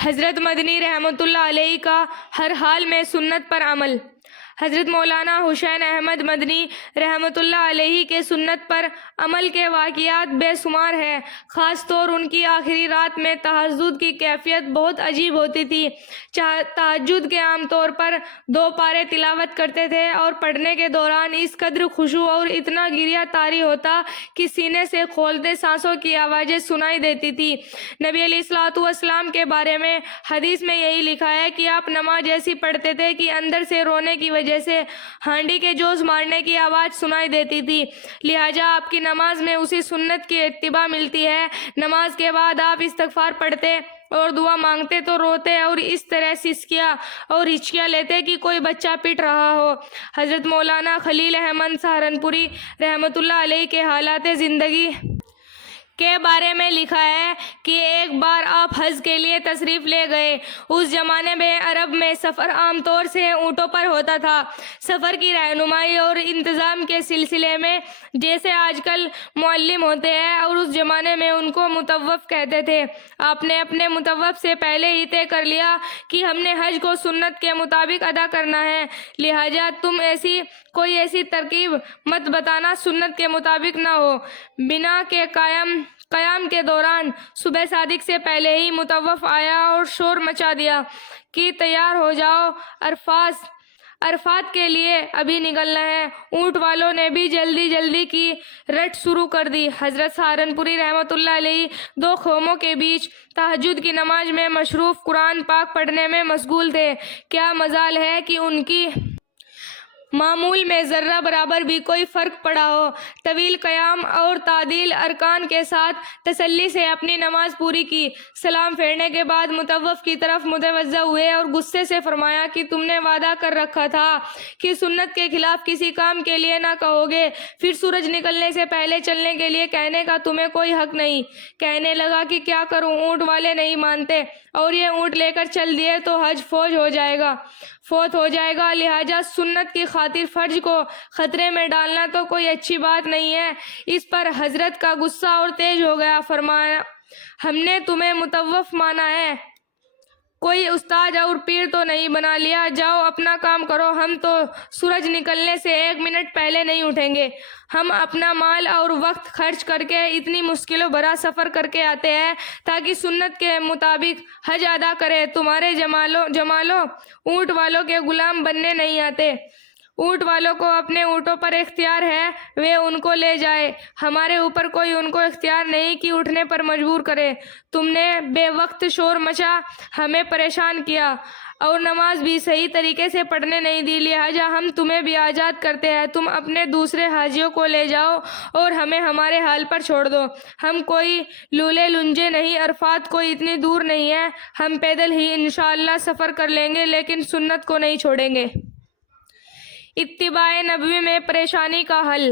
حضرت مدنی رحمۃ اللہ علیہ کا ہر حال میں سنت پر عمل۔ حضرت مولانا حسین احمد مدنی رحمۃ اللہ علیہ کے سنت پر عمل کے واقعات بے شمار ہیں۔ خاص طور ان کی آخری رات میں تہجد کی کیفیت بہت عجیب ہوتی تھی۔ تہجد کے عام طور پر 2 پارے تلاوت کرتے تھے اور پڑھنے کے دوران اس قدر خشوع اور اتنا گریہ طاری ہوتا کہ سینے سے کھولتے سانسوں کی آوازیں سنائی دیتی تھی۔ نبی علیہ الصلوۃ والسلام کے بارے میں حدیث میں یہی لکھا ہے کہ آپ نماز ایسی پڑھتے تھے کہ اندر سے رونے کی وجہ سے ہانڈی کے جوش مارنے کی آواز سنائی دیتی تھی۔ لہٰذا آپ کی نماز میں اسی سنت کی اتباع ملتی ہے۔ نماز کے بعد آپ استغفار پڑھتے اور دعا مانگتے تو روتے اور اس طرح سسکیاں اور ہچکیاں لیتے کہ کوئی بچہ پٹ رہا ہو۔ حضرت مولانا خلیل احمد سہارنپوری رحمۃ اللہ علیہ کے حالات زندگی کے بارے میں لکھا ہے کہ ایک بار آپ حج کے لیے تشریف لے گئے۔ اس زمانے میں عرب میں سفر عام طور سے اونٹوں پر ہوتا تھا۔ سفر کی رہنمائی اور انتظام کے سلسلے میں جیسے آج کل معلم ہوتے ہیں اور اس زمانے میں ان کو مطوف کہتے تھے، آپ نے اپنے مطوف سے پہلے ہی طے کر لیا کہ ہم نے حج کو سنت کے مطابق ادا کرنا ہے، لہٰذا تم کوئی ایسی ترکیب مت بتانا سنت کے مطابق نہ ہو۔ بنا کے قیام کے دوران صبح صادق سے پہلے ہی مطوف آیا اور شور مچا دیا کہ تیار ہو جاؤ، عرفات کے لیے ابھی نکلنا ہے۔ اونٹ والوں نے بھی جلدی کی رٹ شروع کر دی۔ حضرت سہارنپوری رحمۃ اللہ علیہ 2 خیموں کے بیچ تہجد کی نماز میں مصروف قرآن پاک پڑھنے میں مشغول تھے۔ کیا مجال ہے کہ ان کی معمول میں ذرہ برابر بھی کوئی فرق پڑا ہو۔ طویل قیام اور تعدیل ارکان کے ساتھ تسلی سے اپنی نماز پوری کی۔ سلام پھیرنے کے بعد مطوف کی طرف متوجہ ہوئے اور غصے سے فرمایا کہ تم نے وعدہ کر رکھا تھا کہ سنت کے خلاف کسی کام کے لیے نہ کہو گے، پھر سورج نکلنے سے پہلے چلنے کے لیے کہنے کا تمہیں کوئی حق نہیں۔ کہنے لگا کہ کیا کروں، اونٹ والے نہیں مانتے اور یہ اونٹ لے کر چل دیے تو حج فوت ہو جائے گا، لہٰذا سنت کی خاطر فرض کو خطرے میں ڈالنا تو کوئی اچھی بات نہیں ہے۔ اس پر حضرت کا غصہ اور تیز ہو گیا۔ فرمایا، ہم نے تمہیں مطوف مانا ہے، کوئی استاد اور پیر تو نہیں بنا لیا، جاؤ اپنا کام کرو، ہم تو سورج نکلنے سے 1 منٹ پہلے نہیں اٹھیں گے۔ ہم اپنا مال اور وقت خرچ کر کے اتنی مشکل و بھرا سفر کر کے آتے ہیں تاکہ سنت کے مطابق حج ادا کرے۔ تمہارے جمالوں اونٹ والوں کے غلام بننے نہیں آتے۔ اونٹ والوں کو اپنے اونٹوں پر اختیار ہے، وہ ان کو لے جائے، ہمارے اوپر کوئی ان کو اختیار نہیں کہ اٹھنے پر مجبور کرے۔ تم نے بے وقت شور مچا ہمیں پریشان کیا اور نماز بھی صحیح طریقے سے پڑھنے نہیں دی، لہٰذا ہم تمہیں بھی آزاد کرتے ہیں، تم اپنے دوسرے حاجیوں کو لے جاؤ اور ہمیں ہمارے حال پر چھوڑ دو۔ ہم کوئی لولے لنجے نہیں، عرفات کوئی اتنی دور نہیں ہے، ہم پیدل ہی انشاءاللہ سفر کر لیں گے، لیکن سنت کو نہیں چھوڑیں گے۔ اتباع نبوی میں پریشانی کا حل۔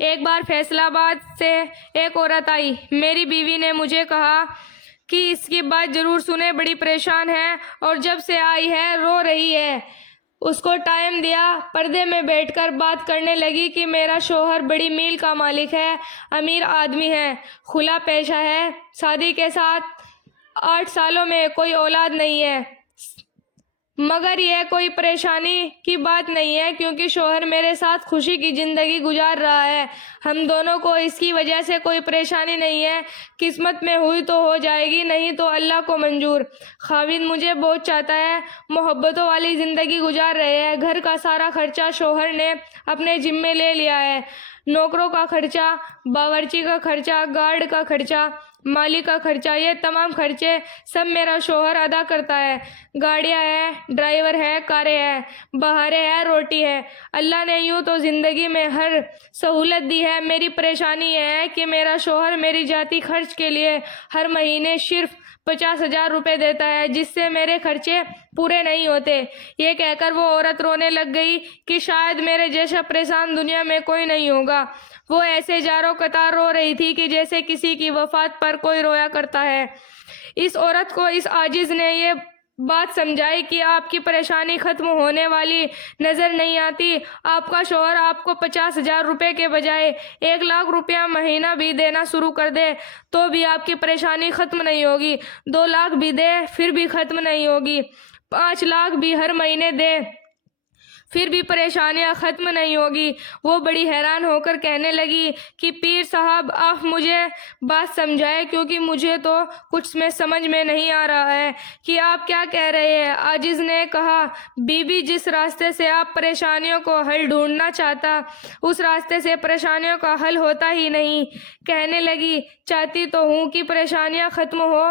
ایک بار فیصل آباد سے ایک عورت آئی، میری بیوی نے مجھے کہا کہ اس کی بات ضرور سنیں، بڑی پریشان ہے اور جب سے آئی ہے رو رہی ہے۔ اس کو ٹائم دیا، پردے میں بیٹھ کر بات کرنے لگی کہ میرا شوہر بڑی میل کا مالک ہے، امیر آدمی ہے، کھلا پیشہ ہے، شادی کے ساتھ 8 سالوں میں کوئی اولاد نہیں ہے، مگر یہ کوئی پریشانی کی بات نہیں ہے کیونکہ شوہر میرے ساتھ خوشی کی زندگی گزار رہا ہے، ہم دونوں کو اس کی وجہ سے کوئی پریشانی نہیں ہے، قسمت میں ہوئی تو ہو جائے گی، نہیں تو اللہ کو منظور۔ خاوند مجھے بہت چاہتا ہے، محبتوں والی زندگی گزار رہے ہیں، گھر کا سارا خرچہ شوہر نے اپنے ذمے لے لیا ہے، نوکروں کا خرچہ، باورچی کا خرچہ، گارڈ کا خرچہ، مالی کا خرچہ، یہ تمام خرچے سب میرا شوہر ادا کرتا ہے، گاڑیاں ہیں، ڈرائیور ہے، کاریں ہیں، بہاریں ہیں، روٹی ہے، اللہ نے یوں تو زندگی میں ہر سہولت دی ہے، میری پریشانی یہ ہے کہ میرا شوہر میری ذاتی خرچ کے لیے ہر مہینے صرف 50,000 روپے دیتا ہے، جس سے میرے خرچے پورے نہیں ہوتے۔ یہ کہہ کر وہ عورت رونے لگ گئی کہ شاید میرے جیسا پریشان دنیا میں کوئی نہیں ہوگا۔ وہ ایسے جاروں قطار رو رہی تھی کہ جیسے کسی کی وفات پر کوئی رویا کرتا ہے۔ اس عورت کو اس عاجز نے یہ بات سمجھائی کہ آپ کی پریشانی ختم ہونے والی نظر نہیں آتی۔ آپ کا شوہر آپ کو 50,000 روپے کے بجائے 1,00,000 روپیہ مہینہ بھی دینا شروع کر دے تو بھی آپ کی پریشانی ختم نہیں ہوگی۔ 2,00,000 بھی دے پھر بھی ختم نہیں ہوگی۔ 5,00,000 بھی ہر مہینے دے پھر بھی پریشانیاں ختم نہیں ہوگی۔ وہ بڑی حیران ہو کر کہنے لگی کہ پیر صاحب آپ مجھے بات سمجھائیں، کیونکہ مجھے تو کچھ میں سمجھ میں نہیں آ رہا ہے کہ آپ کیا کہہ رہے ہیں۔ عاجز نے کہا، بی بی جس راستے سے آپ پریشانیوں کو حل ڈھونڈنا چاہتا اس راستے سے پریشانیوں کا حل ہوتا ہی نہیں۔ کہنے لگی، چاہتی تو ہوں کہ پریشانیاں ختم ہو۔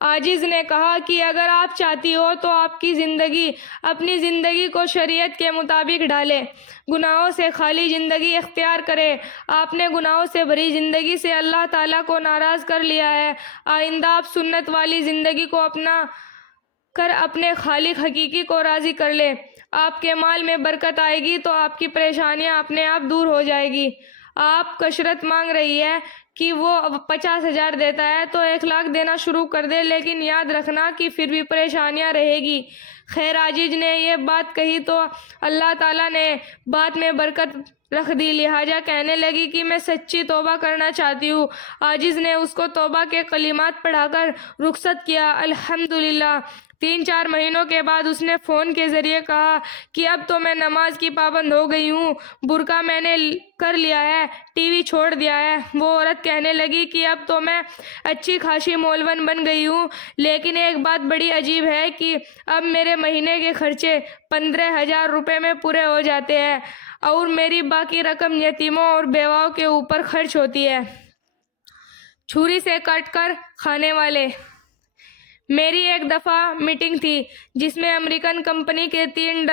عاجز نے کہا کہ اگر آپ چاہتی ہو تو آپ کی زندگی اپنی زندگی کو شریعت کے مطابق ڈھالے، گناہوں سے خالی زندگی اختیار کرے۔ آپ نے گناہوں سے بھری زندگی سے اللہ تعالیٰ کو ناراض کر لیا ہے۔ آئندہ آپ سنت والی زندگی کو اپنا کر اپنے خالق حقیقی کو راضی کر لے۔ آپ کے مال میں برکت آئے گی تو آپ کی پریشانیاں اپنے آپ دور ہو جائے گی۔ آپ کثرت مانگ رہی ہے کہ وہ 50,000 دیتا ہے تو 1,00,000 دینا شروع کر دے، لیکن یاد رکھنا کہ پھر بھی پریشانیاں رہے گی۔ خیر عاجز نے یہ بات کہی تو اللہ تعالیٰ نے بات میں برکت رکھ دی، لہٰذا کہنے لگی کہ میں سچی توبہ کرنا چاہتی ہوں۔ عاجز نے اس کو توبہ کے کلمات پڑھا کر رخصت کیا۔ الحمدللہ 3-4 مہینوں کے بعد اس نے فون کے ذریعے کہا کہ اب تو میں نماز کی پابند ہو گئی ہوں، برقع میں نے کر لیا ہے، ٹی وی چھوڑ دیا ہے۔ وہ عورت کہنے لگی کہ اب تو میں اچھی خاصی مولون بن گئی ہوں، لیکن ایک بات بڑی عجیب ہے کہ اب میرے مہینے کے خرچے 15,000 روپے میں پورے ہو جاتے ہیں اور میری باقی رقم یتیموں اور بیواؤں کے اوپر خرچ ہوتی ہے۔ چھری سے کاٹ کر کھانے والے۔ میری ایک دفعہ میٹنگ تھی جس میں امریکن کمپنی کے 3